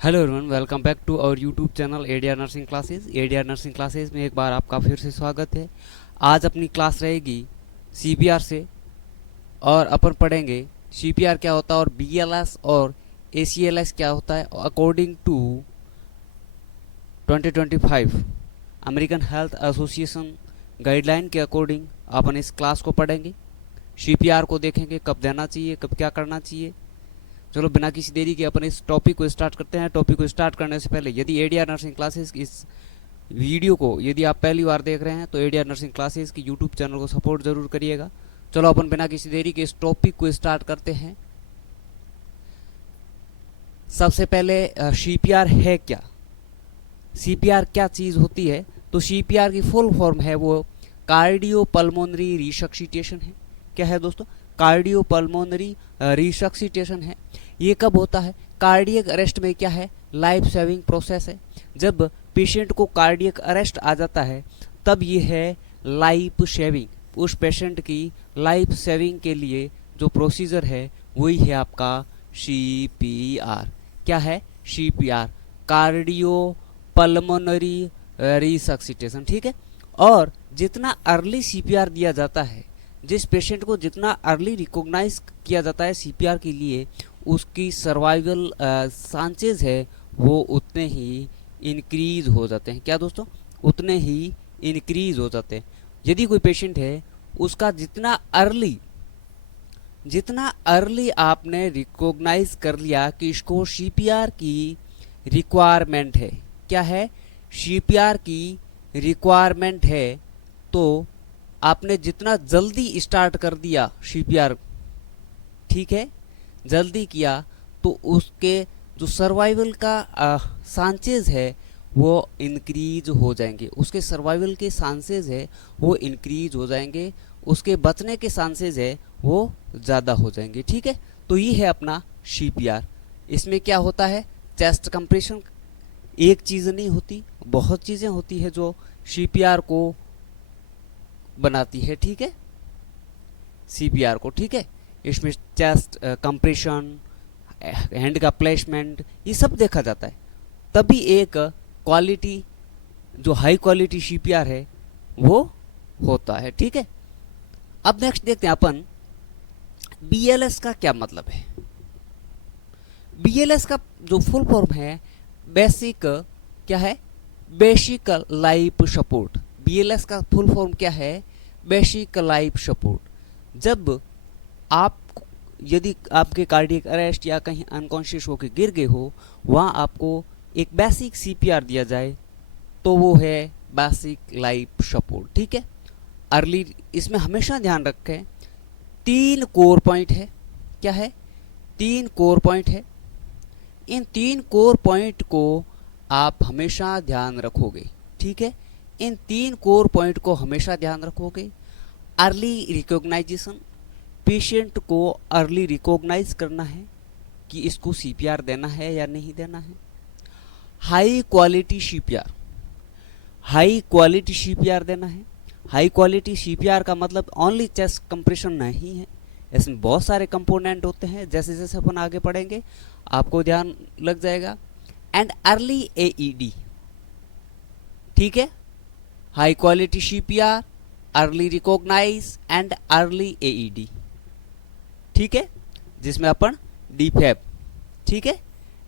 Hello everyone, welcome back to our YouTube channel ADR nursing classes. ADR nursing classes में एक बार आपका फिर से स्वागत है। आज अपनी क्लास रहेगी सीपीआर से और अपन पढ़ेंगे सीपीआर क्या होता है और बीएलएस और एसीएलएस क्या होता है according to 2025 American health association guideline के अकॉर्डिंग अपन इस क्लास को पढ़ेंगे। सीपीआर को देखेंगे कब देना चाहिए, कब क्या करना चाहिए। चलो बिना किसी देरी के अपन इस टॉपिक को स्टार्ट करते हैं। टॉपिक को स्टार्ट करने से पहले यदि एडीआर नर्सिंग क्लासेस इस वीडियो को यदि आप पहली बार देख रहे हैं तो एडीआर नर्सिंग क्लासेस की यूट्यूब चैनल को सपोर्ट जरूर करिएगा। चलो अपन बिना किसी देरी के इस टॉपिक को स्टार्ट करते हैं। सबसे पहले सीपीआर है क्या, सीपीआर क्या चीज़ होती है। तो सीपीआर की फुल फॉर्म है वो कार्डियो पल्मोनरी रिसक्सिटेशन है। क्या है दोस्तों? कार्डियो पल्मोनरी रिसक्सिटेशन है। ये कब होता है? कार्डियक अरेस्ट में क्या है, लाइफ सेविंग प्रोसेस है। जब पेशेंट को कार्डियक अरेस्ट आ जाता है तब ये है लाइफ सेविंग। उस पेशेंट की लाइफ सेविंग के लिए जो प्रोसीजर है वही है आपका सीपीआर। क्या है? CPR, cardio pulmonary resuscitation. ठीक है। और जितना अर्ली सीपीआर दिया जाता है, जिस पेशेंट को जितना अर्ली रिकॉग्नाइज किया जाता है सीपीआर के लिए, उसकी सर्वाइवल चांसेस है वो उतने ही इंक्रीज हो जाते हैं। क्या दोस्तों? उतने ही इंक्रीज हो जाते हैं। यदि कोई पेशेंट है उसका जितना अर्ली आपने रिकॉग्नाइज कर लिया कि इसको सीपीआर की रिक्वायरमेंट है, क्या है? सीपीआर की रिक्वायरमेंट है, तो आपने जितना जल्दी स्टार्ट कर दिया सीपीआर, ठीक है, जल्दी किया, तो उसके जो सर्वाइवल का चांसेस है वो इंक्रीज हो जाएंगे। उसके सर्वाइवल के चांसेस है वो इंक्रीज हो जाएंगे, उसके बचने के चांसेस है वो ज़्यादा हो जाएंगे। ठीक है। तो ये है अपना सीपीआर। इसमें क्या होता है? चेस्ट कंप्रेशन एक चीज़ नहीं होती, बहुत चीज़ें होती है जो सीपीआर को बनाती है। ठीक है, सीपीआर को। ठीक है, इसमें चेस्ट कंप्रेशन, हैंड का प्लेसमेंट, ये सब देखा जाता है, तभी एक क्वालिटी जो हाई क्वालिटी सीपीआर है वो होता है। ठीक है। अब नेक्स्ट देखते हैं अपन बीएलएस का क्या मतलब है। बीएलएस का जो फुल फॉर्म है बेसिक, क्या है? Basic life support. बीएलएस का फुल फॉर्म क्या है? Basic life support. जब आप यदि आपके कार्डियक अरेस्ट या कहीं अनकॉन्शियस होकर गिर गए हो, वहाँ आपको एक बेसिक सीपीआर दिया जाए तो वो है बेसिक लाइफ सपोर्ट। ठीक है। अर्ली, इसमें हमेशा ध्यान रखें 3 कोर पॉइंट है। क्या है? 3 कोर पॉइंट है। इन 3 कोर पॉइंट को आप हमेशा ध्यान रखोगे। ठीक है। इन 3 कोर पॉइंट को हमेशा ध्यान रखोगे। अर्ली रिकॉग्नाइजेशन, पेशेंट को अर्ली रिकॉग्नाइज करना है कि इसको सीपीआर देना है या नहीं देना है। High quality CPR, high quality CPR देना है। हाई क्वालिटी सीपीआर का मतलब ओनली चेस्ट कंप्रेशन नहीं है, इसमें बहुत सारे कंपोनेंट होते हैं। जैसे जैसे अपन आगे पढ़ेंगे आपको ध्यान लग जाएगा। And early AED. ठीक है। High quality CPR, early recognize and early AED. ठीक है, जिसमें अपन डीफैब, ठीक है,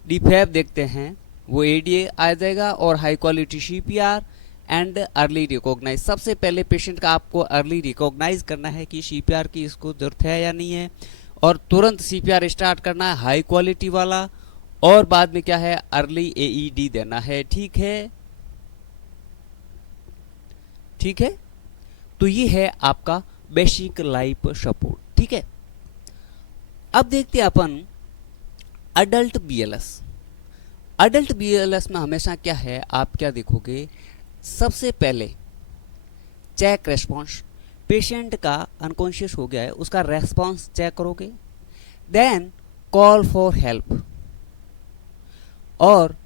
डीफैब देखते हैं, वो एडीए आ जाएगा। और high quality CPR and early recognize. सबसे पहले पेशेंट का आपको अर्ली रिकॉग्नाइज करना है कि सीपीआर की इसको जरूरत है या नहीं है, और तुरंत सीपीआर स्टार्ट करना है हाई क्वालिटी वाला, और बाद में क्या है? अर्ली एईडी देना है। ठीक है। ठीक है। तो ये है आपका बेसिक लाइफ सपोर्ट। ठीक है। अब देखते हैं अपन अडल्ट बीएलएस। अडल्ट बीएलएस में हमेशा क्या है, आप क्या देखोगे? सबसे पहले चेक रेस्पॉन्स, पेशेंट का अनकॉन्शियस हो गया है उसका रेस्पॉन्स चेक करोगे। देन कॉल फॉर हेल्प, और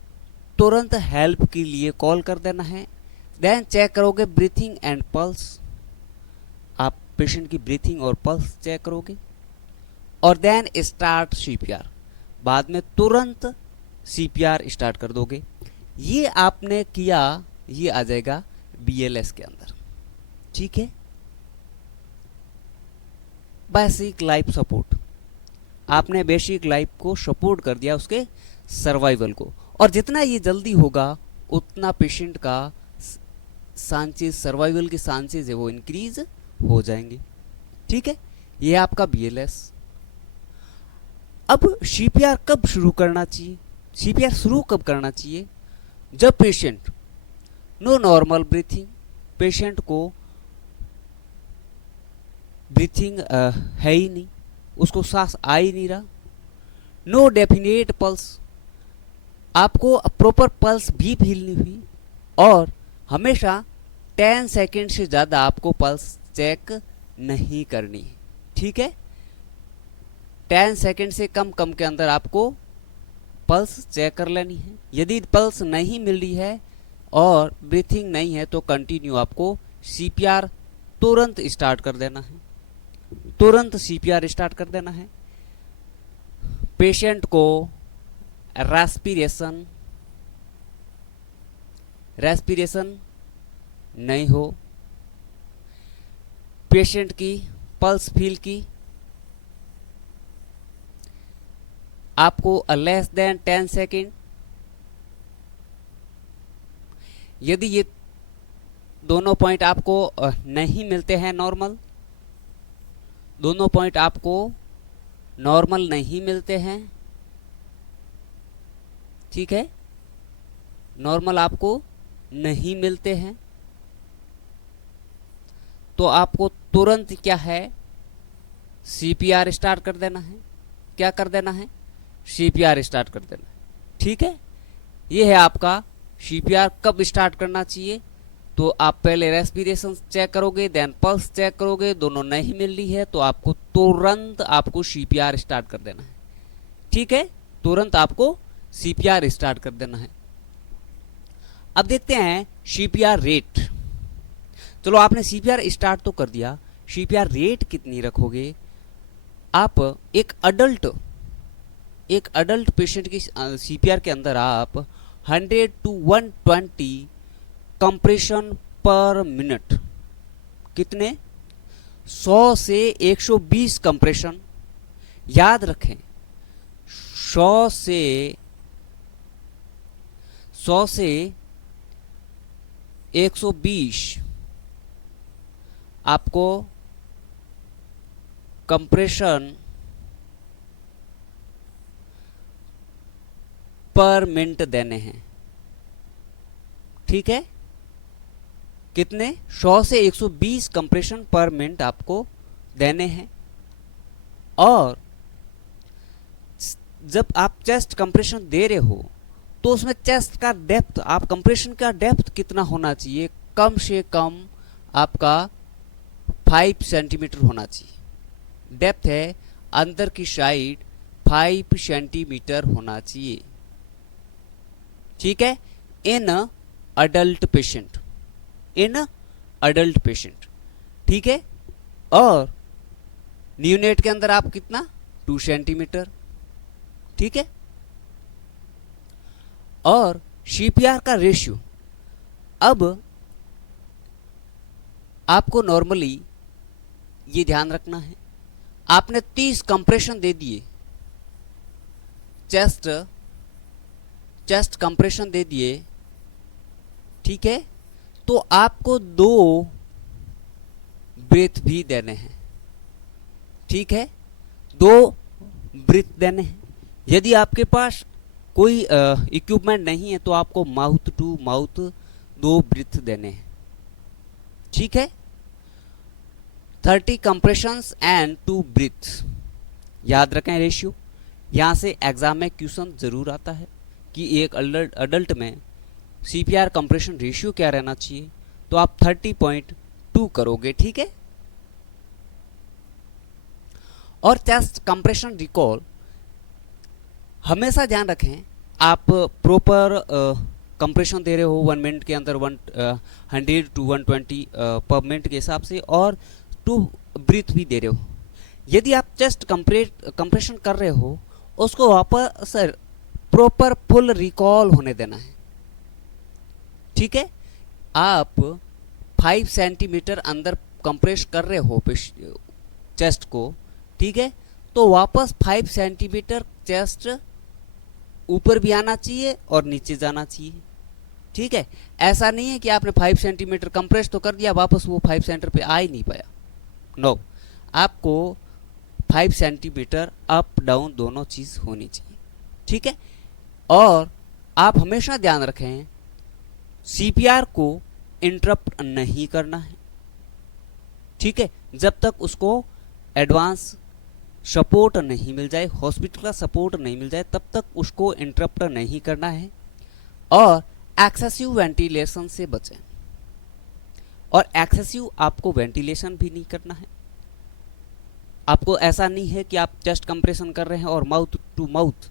तुरंत हेल्प के लिए कॉल कर देना है। देन चेक करोगे ब्रीथिंग एंड पल्स, आप पेशेंट की ब्रीथिंग और पल्स चेक करोगे। और देन स्टार्ट सीपीआर, बाद में तुरंत CPR स्टार्ट कर दोगे। ये आपने किया, ये आ जाएगा BLS के अंदर। ठीक है, बेसिक लाइफ सपोर्ट, आपने बेसिक लाइफ को सपोर्ट कर दिया, उसके सर्वाइवल को, और जितना ये जल्दी होगा उतना पेशेंट का चांसेस, सर्वाइवल के चांसेस है वो इंक्रीज हो जाएंगे। ठीक है, ये आपका BLS। अब CPR कब शुरू करना चाहिए? CPR शुरू कब करना चाहिए? जब patient no normal breathing, patient को ब्रीथिंग है ही नहीं, उसको सांस आ ही नहीं रहा, नो डेफिनेट पल्स, आपको प्रॉपर पल्स भी फील नहीं हुई, और हमेशा 10 सेकेंड से ज़्यादा आपको पल्स चेक नहीं करनी है। ठीक है, 10 सेकेंड से कम के अंदर आपको पल्स चेक कर लेनी है। यदि पल्स नहीं मिल रही है और ब्रीथिंग नहीं है तो कंटिन्यू आपको CPR तुरंत स्टार्ट कर देना है, तुरंत CPR स्टार्ट कर देना है। पेशेंट को रेस्पिरेशन नहीं हो, पेशेंट की पल्स फील की, आपको लेस देन 10 सेकेंड, यदि ये दोनों पॉइंट आपको नहीं मिलते हैं नॉर्मल, दोनों पॉइंट आपको नॉर्मल नहीं मिलते हैं, ठीक है, नॉर्मल आपको नहीं मिलते हैं, तो आपको तुरंत क्या है CPR स्टार्ट कर देना है। क्या कर देना है? CPR स्टार्ट कर देना है। ठीक है, ये है आपका CPR कब स्टार्ट करना चाहिए। तो आप पहले रेस्पिरेशन चेक करोगे, देन पल्स चेक करोगे, दोनों नहीं मिल रही है तो आपको तुरंत आपको CPR स्टार्ट कर देना है। ठीक है, तुरंत आपको CPR स्टार्ट कर देना है। अब देखते हैं CPR रेट। चलो, आपने CPR स्टार्ट तो कर दिया, CPR रेट कितनी रखोगे आप? एक अडल्ट पेशेंट की CPR के अंदर आप 100 to 120 कंप्रेशन पर मिनट, कितने? 100 से 120 कंप्रेशन, याद रखें 100 से 120 आपको कंप्रेशन पर मिनट देने हैं। ठीक है, कितने? 100 से 120 कंप्रेशन पर मिनट आपको देने हैं। और जब आप चेस्ट कंप्रेशन दे रहे हो तो उसमें चेस्ट का डेप्थ, आप कंप्रेशन का डेप्थ कितना होना चाहिए? कम से कम आपका 5 सेंटीमीटर होना चाहिए। डेप्थ है अंदर की साइड 5 सेंटीमीटर होना चाहिए। ठीक है, इन अडल्ट पेशेंट, ठीक है। और न्यूनेट के अंदर आप कितना? 2 सेंटीमीटर। ठीक है, और CPR का रेशियो, अब आपको नॉर्मली ये ध्यान रखना है, आपने 30 कंप्रेशन दे दिए, चेस्ट कंप्रेशन दे दिए, ठीक है, तो आपको 2 ब्रीथ भी देने हैं। ठीक है, 2 ब्रीथ देने हैं। यदि आपके पास कोई इक्विपमेंट नहीं है तो आपको माउथ टू माउथ 2 ब्रीथ देने हैं। ठीक है, 30 कंप्रेशंस एंड 2 ब्रीथ, याद रखें रेशियो। यहां से एग्जाम में क्वेश्चन जरूर आता है कि एक अडल्ट में CPR कंप्रेशन रेशियो क्या रहना चाहिए, तो आप 30.2 करोगे। ठीक है, और चेस्ट कंप्रेशन रिकॉल हमेशा ध्यान रखें, आप प्रॉपर कंप्रेशन दे रहे हो 1 मिनट के अंदर 100 to 120 पर मिनट के हिसाब से, और 2 ब्रीथ भी दे रहे हो। यदि आप चेस्ट कंप्रेशन कर रहे हो, उसको वापस प्रॉपर फुल रिकॉल होने देना है। ठीक है, आप 5 सेंटीमीटर अंदर कंप्रेस कर रहे हो चेस्ट को, ठीक है, तो वापस 5 सेंटीमीटर चेस्ट ऊपर भी आना चाहिए और नीचे जाना चाहिए। ठीक है, ऐसा नहीं है कि आपने 5 सेंटीमीटर कंप्रेस तो कर दिया, वापस वो 5 सेंटर पे आ ही नहीं पाया। नो, आपको 5 सेंटीमीटर अप डाउन दोनों चीज होनी चाहिए। ठीक है, और आप हमेशा ध्यान रखें सीपीआर को इंटरप्ट नहीं करना है। ठीक है, जब तक उसको एडवांस सपोर्ट नहीं मिल जाए, हॉस्पिटल का सपोर्ट नहीं मिल जाए, तब तक उसको इंटरप्ट नहीं करना है। और एक्सेसिव वेंटिलेशन से बचें, और एक्सेसिव आपको वेंटिलेशन भी नहीं करना है। आपको ऐसा नहीं है कि आप चेस्ट कंप्रेशन कर रहे हैं और माउथ टू माउथ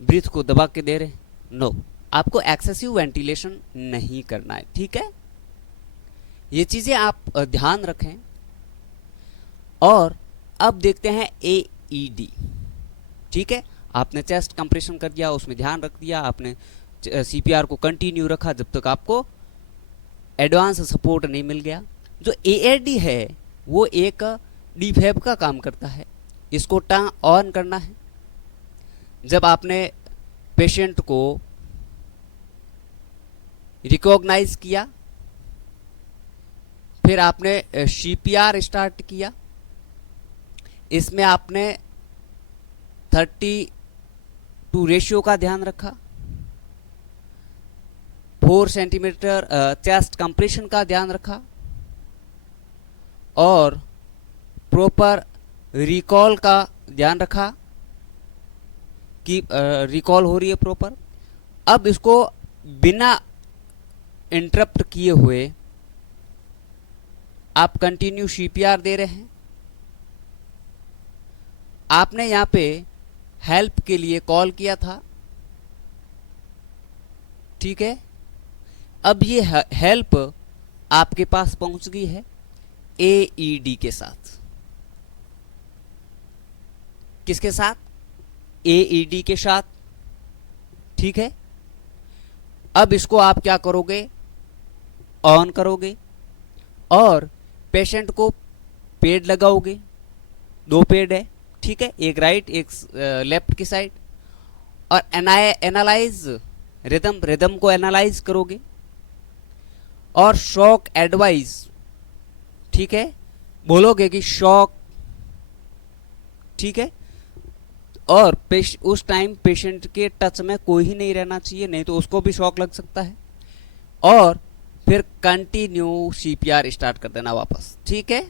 ब्रीथ को दबा के दे रहे हैं। नो, आपको एक्सेसिव वेंटिलेशन नहीं करना है। ठीक है, ये चीजें आप ध्यान रखें। और अब देखते हैं एईडी। ठीक है, आपने चेस्ट कंप्रेशन कर दिया, उसमें ध्यान रख दिया, आपने सीपीआर को कंटिन्यू रखा जब तक आपको एडवांस सपोर्ट नहीं मिल गया। जो एएडी है वो एक डीफैब का काम करता है, इसको टर्न ऑन करना है। जब आपने पेशेंट को रिकॉग्नाइज किया, फिर आपने सीपीआर स्टार्ट किया, इसमें आपने 32 रेशियो का ध्यान रखा, 4 सेंटीमीटर चेस्ट कंप्रेशन का ध्यान रखा, और प्रॉपर रिकॉल का ध्यान रखा कि रिकॉल हो रही है प्रॉपर। अब इसको बिना इंटरप्ट किए हुए आप कंटिन्यू सीपीआर दे रहे हैं। आपने यहां पे हेल्प के लिए कॉल किया था। ठीक है, अब ये हेल्प आपके पास पहुंच गई है एईडी के साथ। किसके साथ? एईडी के साथ। ठीक है, अब इसको आप क्या करोगे? ऑन करोगे और पेशेंट को पेड लगाओगे। 2 पेड है, ठीक है, एक राइट एक लेफ्ट की साइड, और एनालाइज रिदम को एनालाइज करोगे और शॉक एडवाइस, ठीक है, बोलोगे कि शॉक, ठीक है, और उस टाइम पेशेंट के टच में कोई ही नहीं रहना चाहिए, नहीं तो उसको भी शॉक लग सकता है। और फिर कंटिन्यू सीपीआर स्टार्ट कर देना वापस। ठीक है,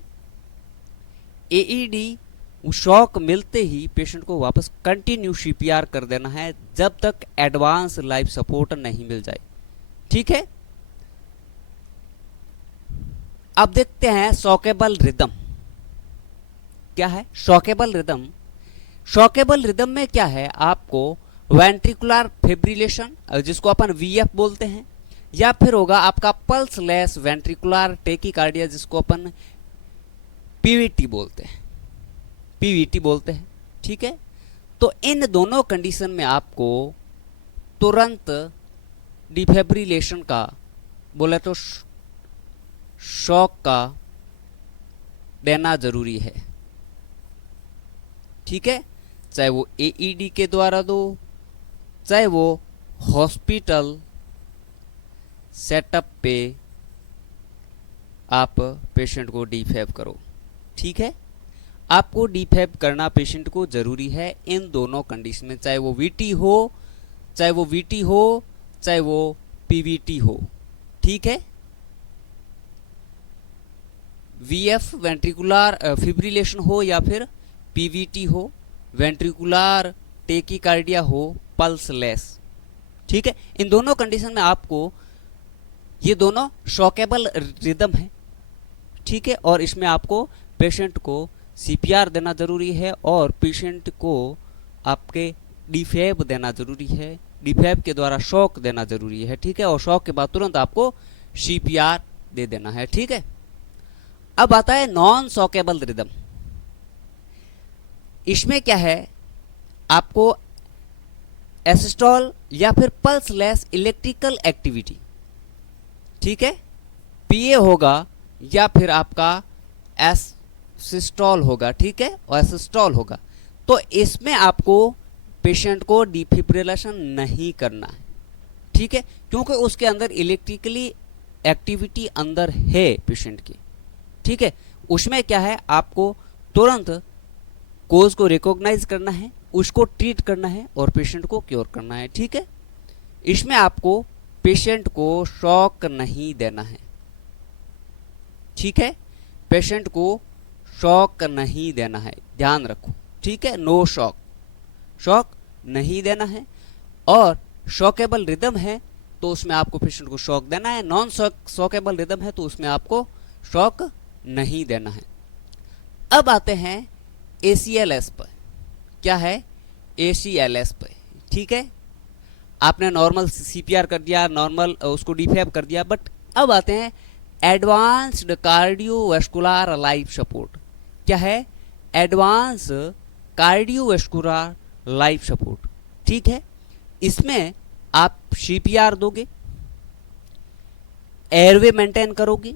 एईडी शॉक मिलते ही पेशेंट को वापस कंटिन्यू सीपीआर कर देना है जब तक एडवांस लाइफ सपोर्ट नहीं मिल जाए। ठीक है, अब देखते हैं शॉकेबल रिदम क्या है। शॉकेबल रिदम, शॉकेबल रिदम में क्या है, आपको वेंट्रिकुलर फिब्रिलेशन जिसको अपन वीएफ बोलते हैं, या फिर होगा आपका पल्स लेस वेंट्रिकुलर टेकीकार्डिया जिसको अपन पीवीटी बोलते हैं, पीवीटी बोलते हैं। ठीक है, तो इन दोनों कंडीशन में आपको तुरंत डिफिब्रिलेशन का, बोले तो शॉक का देना जरूरी है। ठीक है, चाहे वो एईडी के द्वारा दो, चाहे वो हॉस्पिटल सेटअप पे आप पेशेंट को डिफैब करो। ठीक है, आपको डिफैब करना पेशेंट को जरूरी है इन दोनों कंडीशन में, चाहे वो वीटी हो, चाहे वो वीटी हो, चाहे वो पीवीटी हो। ठीक है, वीएफ वेंट्रिकुलर फिब्रिलेशन हो या फिर पीवीटी हो, वेंट्रिकुलर टेकीकार्डिया हो, पल्स लेस। ठीक है, इन दोनों कंडीशन में आपको, ये दोनों शॉकेबल रिदम है। ठीक है, और इसमें आपको पेशेंट को सीपीआर देना जरूरी है और पेशेंट को आपके डिफैब देना जरूरी है, डिफैब के द्वारा शॉक देना जरूरी है। ठीक है, और शॉक के बाद तुरंत आपको सीपीआर दे देना है। ठीक है, अब आता है नॉन शॉकेबल रिदम। इसमें क्या है, आपको एसिस्टॉल या फिर पल्सलेस इलेक्ट्रिकल एक्टिविटी, ठीक है, पीए होगा या फिर आपका एसिस्टॉल होगा, ठीक है, और एसिस्टॉल होगा। तो इसमें आपको पेशेंट को डिफिब्रिलेशन नहीं करना है, ठीक है, क्योंकि उसके अंदर इलेक्ट्रिकली एक्टिविटी अंदर है पेशेंट की, ठीक है। उसमें क्या है, आपको तुरंत कोज को रिकॉग्नाइज करना है, उसको ट्रीट करना है और पेशेंट को क्योर करना है, ठीक है। इसमें आपको पेशेंट को शॉक नहीं देना है, ठीक है, पेशेंट को शॉक नहीं देना है, ध्यान रखो, ठीक है, नो शॉक, शॉक नहीं देना है। और शॉकेबल रिदम है तो उसमें आपको पेशेंट को शॉक देना है, नॉन शॉकेबल रिदम है तो उसमें आपको शॉक नहीं देना है। अब आते हैं ACLS पर। क्या है, ACLS पर, ठीक है, आपने नॉर्मल CPR कर दिया, नॉर्मल उसको डिफेब कर दिया, बट अब आते हैं एडवांस्ड कार्डियोवास्कुलर लाइफ सपोर्ट। क्या है, एडवांस कार्डियोवास्कुलर लाइफ सपोर्ट, ठीक है। इसमें आप CPR दोगे, एयरवे मेंटेन करोगे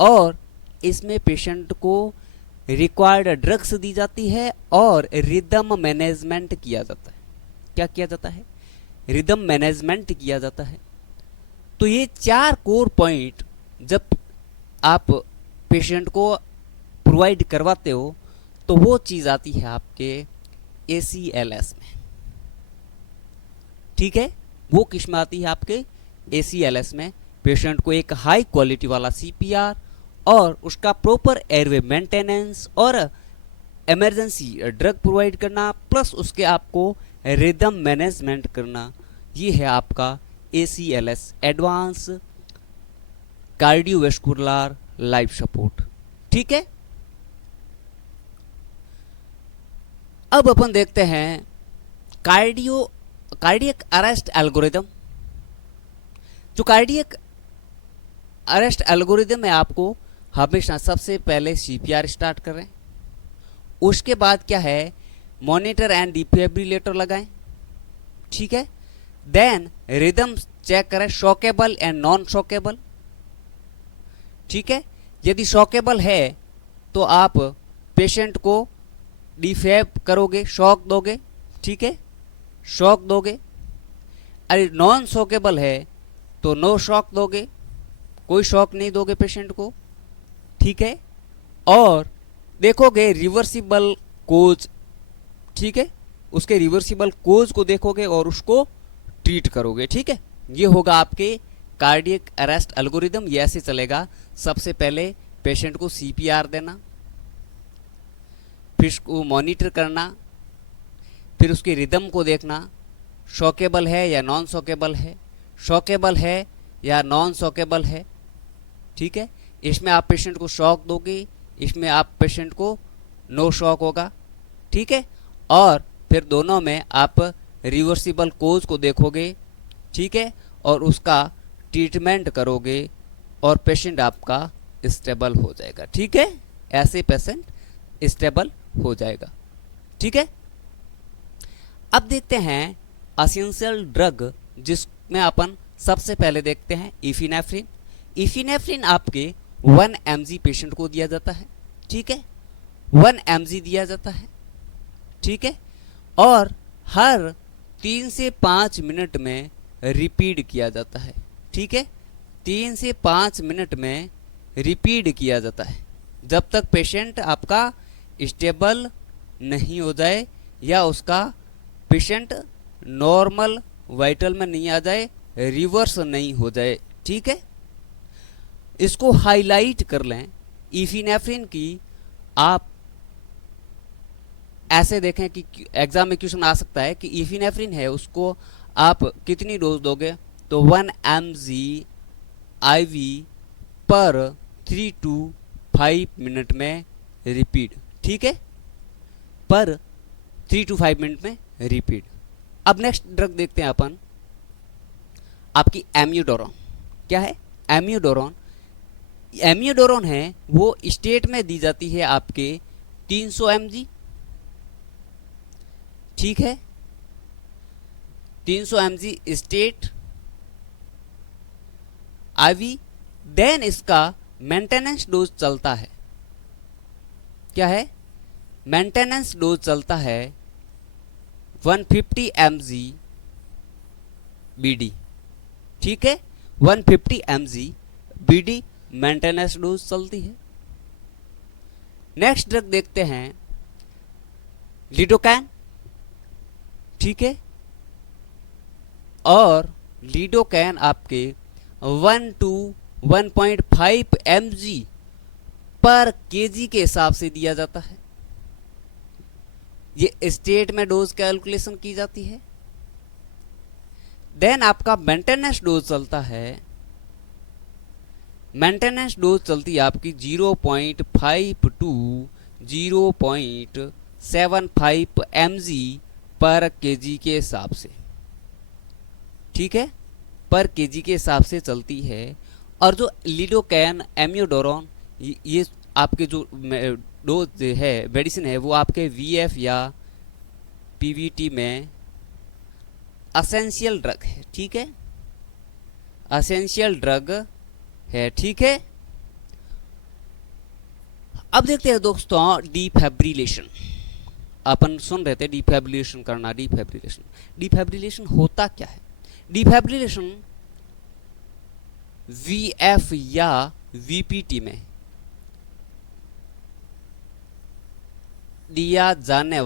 और इसमें पेशेंट को रिक्वायर्ड ड्रग्स दी जाती है और रिदम मैनेजमेंट किया जाता है। क्या किया जाता है, रिदम मैनेजमेंट किया जाता है। तो ये 4 कोर पॉइंट जब आप पेशेंट को प्रोवाइड करवाते हो तो वो चीज आती है आपके ACLS में, ठीक है, वो किस में आती है, आपके ACLS में। पेशेंट को एक हाई क्वालिटी वाला CPR और उसका प्रॉपर एयरवे मेंटेनेंस और इमरजेंसी ड्रग प्रोवाइड करना, प्लस उसके आपको रिदम मैनेजमेंट करना, ये है आपका ACLS, advance cardiovascular life support, ठीक है। अब अपन देखते हैं कार्डियक अरेस्ट एल्गोरिदम। जो कार्डियक अरेस्ट एल्गोरिदम में आपको हमेशा सबसे पहले CPR स्टार्ट करें, उसके बाद क्या है, मॉनिटर एंड डिफिब्रिलेटर लगाएं, ठीक है, देन रिदम चेक करें, शॉकेबल एंड नॉन शॉकेबल, ठीक है। यदि शॉकेबल है तो आप पेशेंट को डिफेब करोगे, शॉक दोगे, ठीक है, शॉक दोगे। अरे नॉन शॉकेबल है तो नो शॉक दोगे, कोई शॉक नहीं दोगे पेशेंट को, ठीक है। और देखोगे रिवर्सिबल कोज, ठीक है, उसके रिवर्सिबल कोज को देखोगे और उसको ट्रीट करोगे, ठीक है। ये होगा आपके कार्डियक अरेस्ट एल्गोरिदम। ये ऐसे चलेगा, सबसे पहले पेशेंट को CPR देना, फिर उसको मॉनिटर करना, फिर उसकी रिदम को देखना, शॉकेबल है या नॉन शॉकेबल है, शॉकेबल है या नॉन शॉकेबल है, ठीक है। इसमें आप पेशेंट को शॉक दोगे, इसमें आप पेशेंट को नो शॉक होगा, ठीक है। और फिर दोनों में आप रिवर्सिबल कोज को देखोगे, ठीक है, और उसका ट्रीटमेंट करोगे और पेशेंट आपका स्टेबल हो जाएगा, ठीक है। ऐसे पेशेंट स्टेबल हो जाएगा, ठीक है। अब देखते हैं एसेंशियल ड्रग, जिसमें अपन सबसे पहले देखते हैं इफिनेफ्रिन। इफिनेफ्रिन आपके 1 mg पेशेंट को दिया जाता है, ठीक है, 1 mg दिया जाता है, ठीक है, और हर 3 से 5 मिनट में रिपीट किया जाता है, ठीक है, 3 से 5 मिनट में रिपीट किया जाता है, जब तक पेशेंट आपका स्टेबल नहीं हो जाए या उसका पेशेंट नॉर्मल वाइटल में नहीं आ जाए, रिवर्स नहीं हो जाए, ठीक है। इसको हाईलाइट कर लें, इफिनेफ्रिन की आप ऐसे देखें कि एग्जाम में क्वेश्चन आ सकता है कि इफिनेफ्रिन है, उसको आप कितनी डोज दोगे, तो 1 mg IV पर 3 to 5 मिनट में रिपीट, ठीक है, पर 3 to 5 मिनट में रिपीट। अब नेक्स्ट ड्रग देखते हैं अपन, आपकी एम्यूडोरॉन। क्या है, एम्यूडोरॉन। एम्यूडोरॉन है वो स्टेट में दी जाती है आपके 300 mg, ठीक है, 300 mg स्टेट आईवी, देन इसका मेंटेनेंस डोज चलता है, क्या है, मेंटेनेंस डोज चलता है 150 mg बीडी, ठीक है, 150 mg बीडी मेंटेनेंस डोज चलती है। नेक्स्ट ड्रग देखते हैं लिडोकैन, ठीक है, और लिडोकैन आपके 1 to 1.5 mg पर केजी के हिसाब से दिया जाता है। ये स्टेट में डोज कैलकुलेशन की जाती है। देन आपका मेंटेनेंस डोज चलता है, मेंटेनेंस डोज चलती है आपकी 0.5 to 0.75 mg पर केजी के हिसाब से, ठीक है, पर केजी के हिसाब से चलती है। और जो लिडोकैन एम्योडोरॉन ये आपके जो डोज है मेडिसिन है वो आपके वीएफ या पीवीटी में असेंशियल ड्रग है, ठीक है, असेंशियल ड्रग है, ठीक है। अब देखते हैं दोस्तों डिफाइब्रिलेशन, अपन सुन रहे थे डिफाइब्रिलेशन करना, डिफाइब्रिलेशन होता क्या है? डिफाइब्रिलेशन वीएफ या वीपीटी में दिया जाने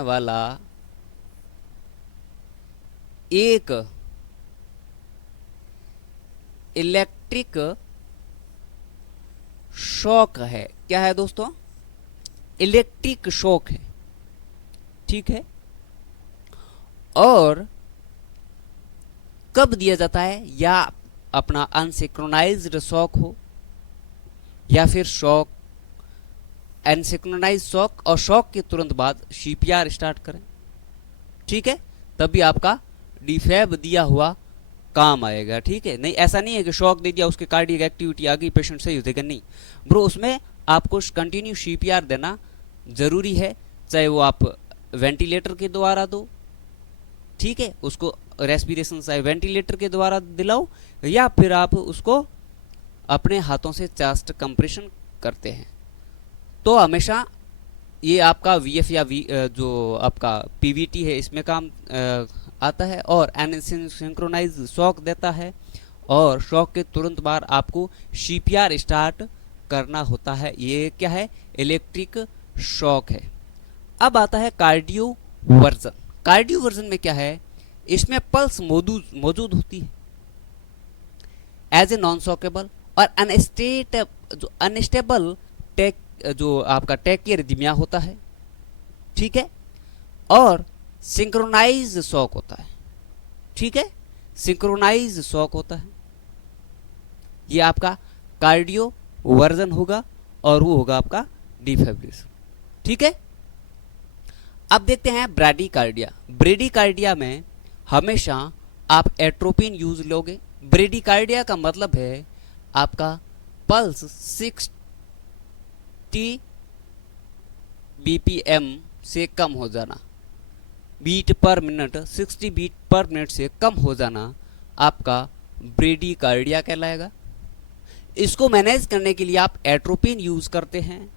वाला एक इलेक्ट्रिक शॉक है, क्या है दोस्तों? इलेक्ट्रिक शॉक है, ठीक है। और कब दिया जाता है? या अपना अनसिंक्रोनाइज्ड शॉक हो या फिर शॉक अनसिंक्रोनाइज्ड शॉक और शॉक के तुरंत बाद सीपीआर स्टार्ट करें, ठीक है, तभी आपका डिफैब दिया हुआ काम आएगा, ठीक है। नहीं, ऐसा नहीं है कि शॉक दे दिया उसके कार्डियक एक्टिविटी आ गई पेशेंट सही हो जाएगा, नहीं ब्रो, उसमें आपको कंटिन्यू सीपीआर देना जरूरी है, चाहे वो आप वेंटिलेटर के द्वारा दो, ठीक है, उसको रेस्पिरेशन चाहे वेंटिलेटर के द्वारा दिलाओ या फिर आप उसको अपने हाथों से चेस्ट कंप्रेशन करते हैं। तो हमेशा ये आपका वीएफ या जो आपका पीवीटी है इसमें काम आता है और अनसिंक्रोनाइज शॉक देता है और शॉक के तुरंत बाद आपको सीपीआर स्टार्ट करना होता है। ये क्या है? इलेक्ट्रिक शॉक है। अब आता है कार्डियो वर्जन। कार्डियो वर्जन में क्या है? इसमें पल्स मौजूद होती है एज ए नॉन शॉकेबल और अनस्टेबल टेक जो आपका टैकियारिथमिया होता है, ठीक है, और सिंक्रोनाइज शॉक होता है, ठीक है, सिंक्रोनाइज शॉक होता है। ये आपका कार्डियो वर्जन होगा और वो होगा आपका डिफाइब्रिलेशन, ठीक है। अब देखते हैं ब्रैडीकार्डिया। ब्रैडीकार्डिया में हमेशा आप एट्रोपिन यूज लोगे। ब्रैडीकार्डिया का मतलब है आपका पल्स 60 बीपीएम से कम हो जाना, बीट पर मिनट 60 बीट पर मिनट से कम हो जाना आपका ब्रैडीकार्डिया कहलाएगा। इसको मैनेज करने के लिए आप एट्रोपिन यूज करते हैं।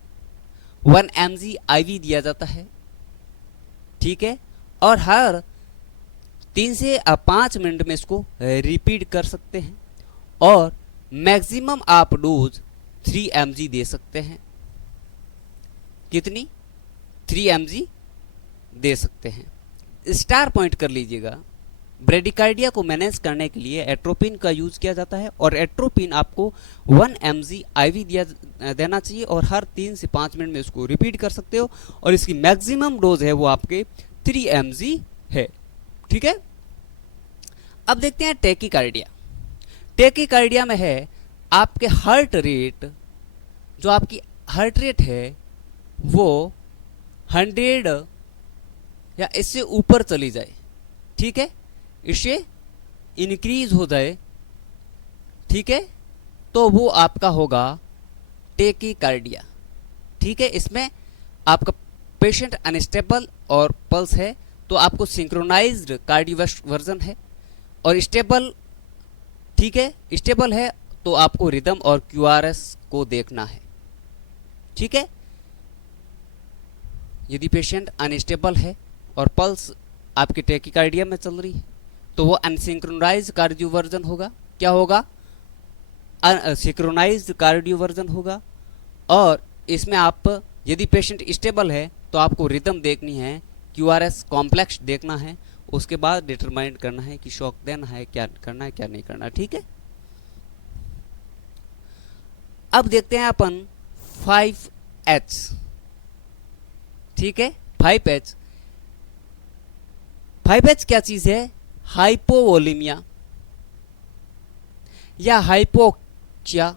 1 mg IV दिया जाता है, ठीक है, और हर 3 से 5 मिनट में इसको रिपीट कर सकते हैं और मैक्सिमम आप डोज 3 mg दे सकते हैं। कितनी? 3 mg दे सकते हैं। स्टार पॉइंट कर लीजिएगा। ब्रैडीकार्डिया को मैनेज करने के लिए एट्रोपिन का यूज किया जाता है और एट्रोपिन आपको 1 mg IV देना चाहिए और हर 3 से 5 मिनट में इसको रिपीट कर सकते हो और इसकी मैक्सिमम डोज है वो आपके 3 mg है, ठीक है। अब देखते हैं टैकीकार्डिया। टैकीकार्डिया में है आपके हार्ट रेट, जो आपकी हार्ट रेट है वो 100 या इससे ऊपर चली जाए, ठीक है, इससे इंक्रीज हो जाए, ठीक है, तो वो आपका होगा टैकीकार्डिया, ठीक है। इसमें आपका पेशेंट अनस्टेबल और पल्स है तो आपको सिंक्रोनाइज्ड कार्डियोवर्जन है, और स्टेबल, ठीक है, स्टेबल है तो आपको रिदम और क्यूआरएस को देखना है। ठीक है, यदि पेशेंट अनस्टेबल है और पल्स आपके टैकीकार्डिया में चल रही है तो वो अनसिंक्रोनाइज्ड कार्डियोवर्जन होगा। क्या होगा? सिंक्रोनाइज्ड कार्डियोवर्जन होगा। और इसमें आप, यदि पेशेंट स्टेबल है तो आपको रिदम देखनी है, क्यूआरएस कॉम्प्लेक्स देखना है, उसके बाद डिटरमाइन करना है कि शॉक देना है, क्या करना है क्या नहीं करना। ठीक है, अब देखते हैं अपन 5H। ठीक है, 5H, 5H क्या चीज है? हाइपोवोलीमिया या हाइपोक्सिया,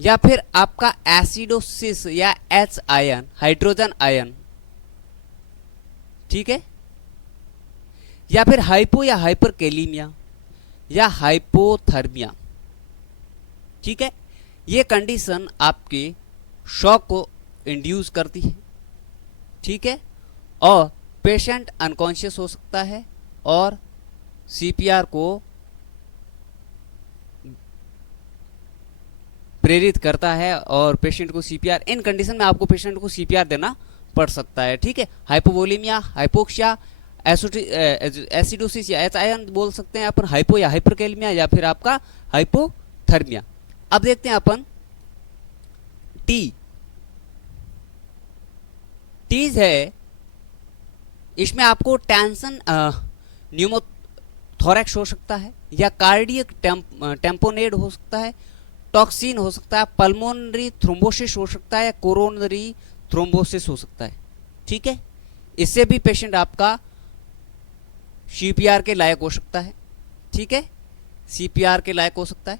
या फिर आपका एसिडोसिस या H आयन, हाइड्रोजन आयन। ठीक है, या फिर हाइपो या हाइपरकैलीमिया या हाइपोथर्मिया। ठीक है, ये कंडीशन आपके शॉक को इंड्यूस करती है। ठीक है, और पेशेंट अनकॉन्शियस हो सकता है और सीपीआर को प्रेरित करता है, और पेशेंट को सीपीआर, इन कंडीशन में आपको पेशेंट को सीपीआर देना पड़ सकता है। ठीक है, हाइपोवोलीमिया, हाइपोक्सिया, एसिडोसिस या एच आयन बोल सकते हैं अपन, हाइपो या हाइपरकैलेमिया, या फिर आपका हाइपोथर्मिया। अब देखते हैं अपन टी। टीज है, इसमें आपको टेंशन न्यूमोथोरैक्स हो सकता है, या कार्डियक टेम्पोनेड हो सकता है, टॉक्सिन हो सकता है, पल्मोनरी थ्रोम्बोसिस हो सकता है, या कोरोनरी थ्रोम्बोसिस हो सकता है। ठीक है, इससे भी पेशेंट आपका सीपीआर के लायक हो सकता है। ठीक है, सीपीआर के लायक हो सकता है।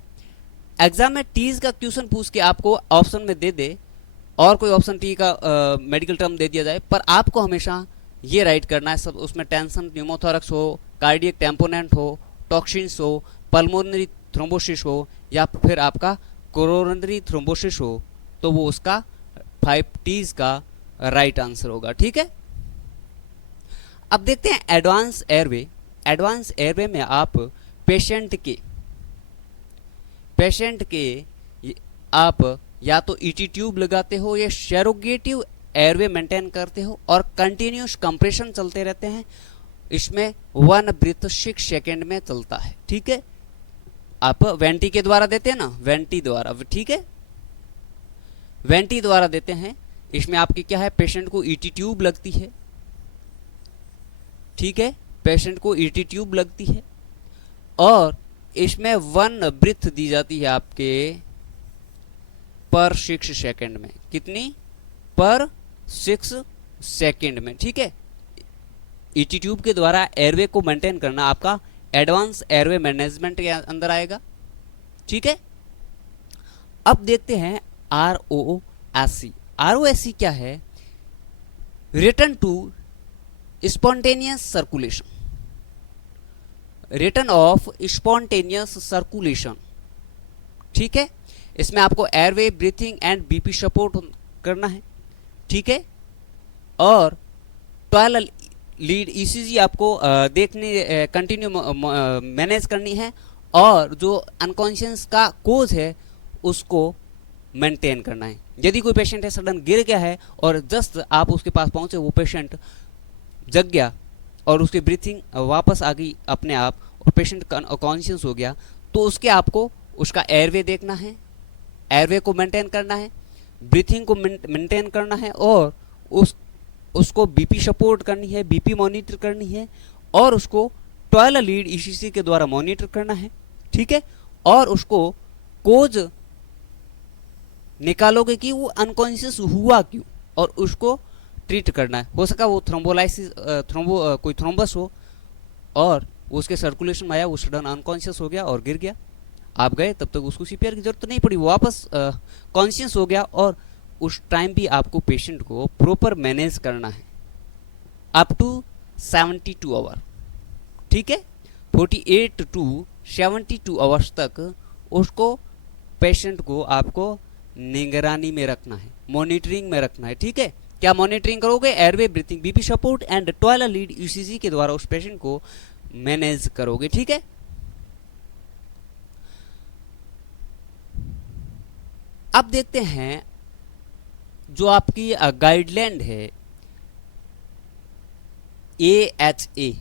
एग्जाम में टीज का क्वेश्चन पूछ के आपको ऑप्शन में दे दे, और कोई ऑप्शन टी का मेडिकल टर्म दे दिया जाए, पर आपको हमेशा ये राइट करना है सब, उसमें टेंशन न्यूमोथोरैक्स हो, कार्डियक टेम्पोनेंट हो, टॉक्सिन्स हो, पल्मोनरी थ्रोम्बोसिस हो, या फिर आपका कोरोनरी थ्रोम्बोसिस हो, तो वो उसका 5Ts का राइट आंसर होगा। ठीक है, अब देखते हैं एडवांस एयरवे। एडवांस एयरवे में आप पेशेंट के आप या तो ईटी ट्यूब लगाते हो या सरोगेटिव एयरवे मेंटेन करते हो, और कंटिन्यूस कंप्रेशन चलते रहते हैं। इसमें 1 ब्रीथ 6 सेकेंड में चलता है। ठीक है, आप वेंटी के द्वारा देते हैं ना, वेंटी द्वारा। ठीक है, वेंटी द्वारा देते हैं। इसमें आपकी क्या है, पेशेंट को ईटी ट्यूब लगती है। ठीक है, पेशेंट को ईटी ट्यूब लगती है, और इसमें 1 ब्रीथ दी जाती है आपके पर 6 सेकेंड में। कितनी? पर 6 सेकेंड में। ठीक है, ईटी ट्यूब के द्वारा एयरवे को मेंटेन करना आपका एडवांस एयरवे मैनेजमेंट के अंदर आएगा। ठीक है, अब देखते हैं ROSC। ROSC क्या है? Return to spontaneous circulation, return of spontaneous circulation. ठीक है, इसमें आपको airway, breathing and BP support करना है। ठीक है, और 12 लीड ईसीजी आपको देखने कंटिन्यू मैनेज करनी है, और जो अनकॉन्शियस का कोज है उसको मेंटेन करना है। यदि कोई पेशेंट है सडन गिर गया है और जस्ट आप उसके पास पहुंचे, वो पेशेंट जग गया और उसकी ब्रीथिंग वापस आ गई अपने आप, और पेशेंट कॉन्शियस हो गया, तो उसके आपको उसका एयरवे देखना है, एयरवे को मेंटेन करना है, ब्रीथिंग को मेंटेन करना है, और उसको बीपी सपोर्ट करनी है, बीपी मॉनिटर करनी है, और उसको 12 लीड ईसीजी के द्वारा मॉनिटर करना है। ठीक है, और उसको कोज निकालोगे कि वो अनकॉन्शियस हुआ क्यों, और उसको ट्रीट करना है। हो सका वो थ्रोम्बोलाइसिस, कोई थ्रोम्बस हो और उसके सर्कुलेशन में आया, वो सडन अनकॉन्शियस हो गया और गिर गया, आप गए, तब तक उसको सीपीआर की जरूरत नहीं पड़ी, वो वापस कॉन्शियस हो गया, और उस टाइम भी आपको पेशेंट को प्रॉपर मैनेज करना है अप टू 72 आवर। ठीक है, 48 टू 72 आवर्स तक उसको, पेशेंट को आपको निगरानी में रखना है, मॉनिटरिंग में रखना है। ठीक है, क्या मॉनिटरिंग करोगे? Airway, breathing, BP support and toilet lead ECG के द्वारा उस पेशेंट को मैनेज करोगे। ठीक है, अब देखते हैं जो आपकी गाइडलाइन है AHA,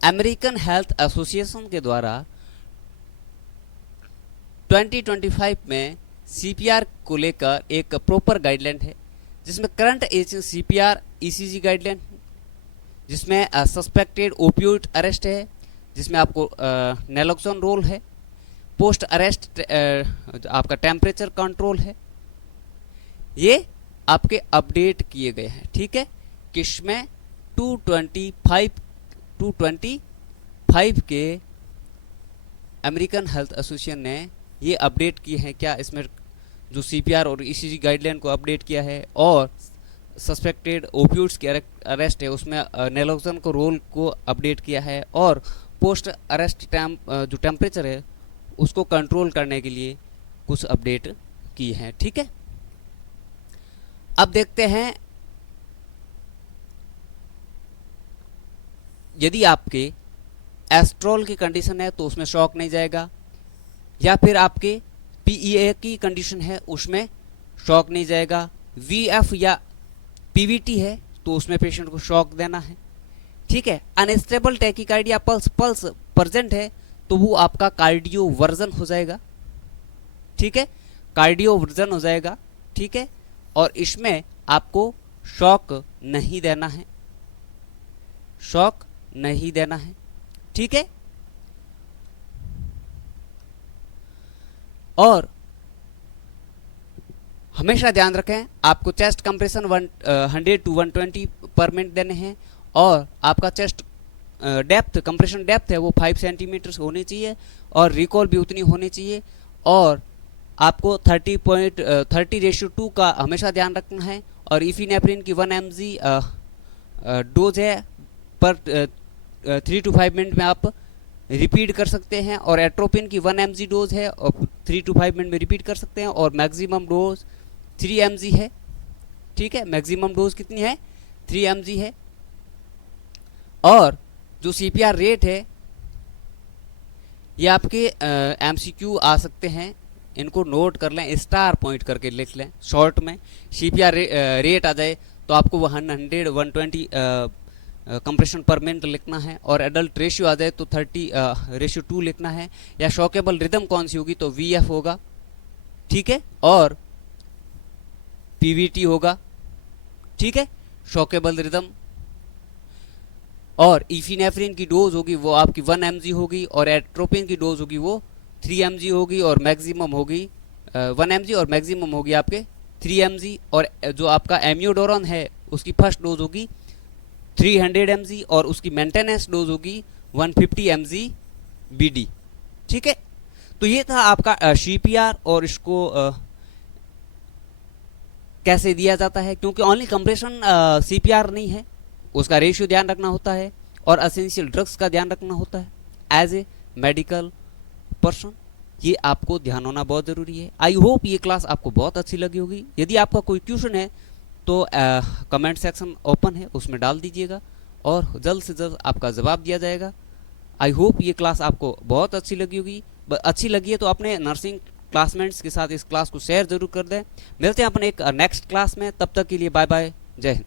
अमेरिकन हेल्थ एसोसिएशन के द्वारा 2025 में सीपीआर को लेकर एक प्रॉपर गाइडलाइन है, जिसमें current age CPR ECG guideline, जिसमें सस्पेक्टेड ओपियोइड अरेस्ट है, जिसमें आपको नेलोक्सोन रोल है, पोस्ट अरेस्ट आपका टेम्परेचर कंट्रोल है, ये आपके अपडेट किए गए हैं। ठीक है, किसमें 225 के अमेरिकन हेल्थ एसोसिएशन ने ये अपडेट किए हैं। क्या इसमें जो सीपीआर और ईसीजी गाइडलाइन को अपडेट किया है, और सस्पेक्टेड ओपियोइड्स के अरेस्ट है उसमें नेलोक्सोन को रोल को अपडेट किया है, और पोस्ट अरेस्ट जो टेम्परेचर है उसको कंट्रोल करने के लिए कुछ अपडेट किए हैं। ठीक है, अब देखते हैं यदि आपके एस्ट्रोल की कंडीशन है तो उसमें शॉक नहीं जाएगा, या फिर आपके पीईए की कंडीशन है उसमें शॉक नहीं जाएगा, वीएफ या पीवीटी है तो उसमें पेशेंट को शॉक देना है। ठीक है, अनस्टेबल टैकीकार्डिया पल्स प्रेजेंट है तो वो आपका कार्डियो वर्जन हो जाएगा। ठीक है, कार्डियो वर्जन हो जाएगा। ठीक है, और इसमें आपको शॉक नहीं देना है, शॉक नहीं देना है। ठीक है, और हमेशा ध्यान रखें आपको चेस्ट कंप्रेशन 100 to 120 पर मिनट देने हैं, और आपका चेस्ट डेप्थ कंप्रेशन डेप्थ है वो 5 सेंटीमीटर होनी चाहिए, और रिकॉल भी उतनी होनी चाहिए, और आपको 30:2 का हमेशा ध्यान रखना है, और इफिनेफ्रिन की 1 mg डोज है पर 3 to 5 मिनट में आप रिपीट कर सकते हैं, और एट्रोपिन की 1 mg डोज है और 3 to 5 मिनट में रिपीट कर सकते हैं, और मैक्सिमम डोज 3 mg है। ठीक है, मैक्सिमम डोज कितनी है? 3 mg है। और जो सीपीआर रेट है ये आपके एमसीक्यू आ सकते हैं, इनको नोट कर लें, स्टार पॉइंट करके लिख लें शॉर्ट में। सीपीआर रेट आ जाए तो आपको 100 120 कंप्रेशन पर मिनट लिखना है, और एडल्ट रेशियो आ जाए तो 30:2 लिखना है, या शॉकेबल रिदम कौन सी होगी तो वीएफ होगा। ठीक है, और पीवीटी होगा। ठीक है, शॉकेबल रिदम, और इफिनेफ्रिन की डोज होगी वो आपकी 1 mg होगी, और एट्रोपिन की डोज होगी वो 3 mg होगी, और मैक्सिमम होगी 1 mg, और मैक्सिमम होगी आपके 3 mg, और जो आपका एम्योडोरन है उसकी फर्स्ट डोज होगी 300 mg, और उसकी मेंटेनेंस डोज होगी 150 mg BD। ठीक है, तो ये था आपका सीपीआर, और इसको कैसे दिया जाता है, क्योंकि ओनली कंप्रेशन सीपीआर नहीं है, उसका रेशियो ध्यान रखना होता है, और असेंशियल ड्रग्स का ध्यान रखना होता है एज ए मेडिकल पर्सन। ये आपको ध्यान होना बहुत ज़रूरी है। आई होप ये क्लास आपको बहुत अच्छी लगी होगी। यदि आपका कोई क्वेश्चन है तो कमेंट सेक्शन ओपन है, उसमें डाल दीजिएगा, और जल्द से जल्द आपका जवाब दिया जाएगा। आई होप ये क्लास आपको बहुत अच्छी लगी होगी। अच्छी लगी है तो अपने नर्सिंग क्लासमेट्स के साथ इस क्लास को शेयर जरूर कर दें। मिलते हैं अपने एक नेक्स्ट क्लास में, तब तक के लिए बाय बाय, जय हिंद।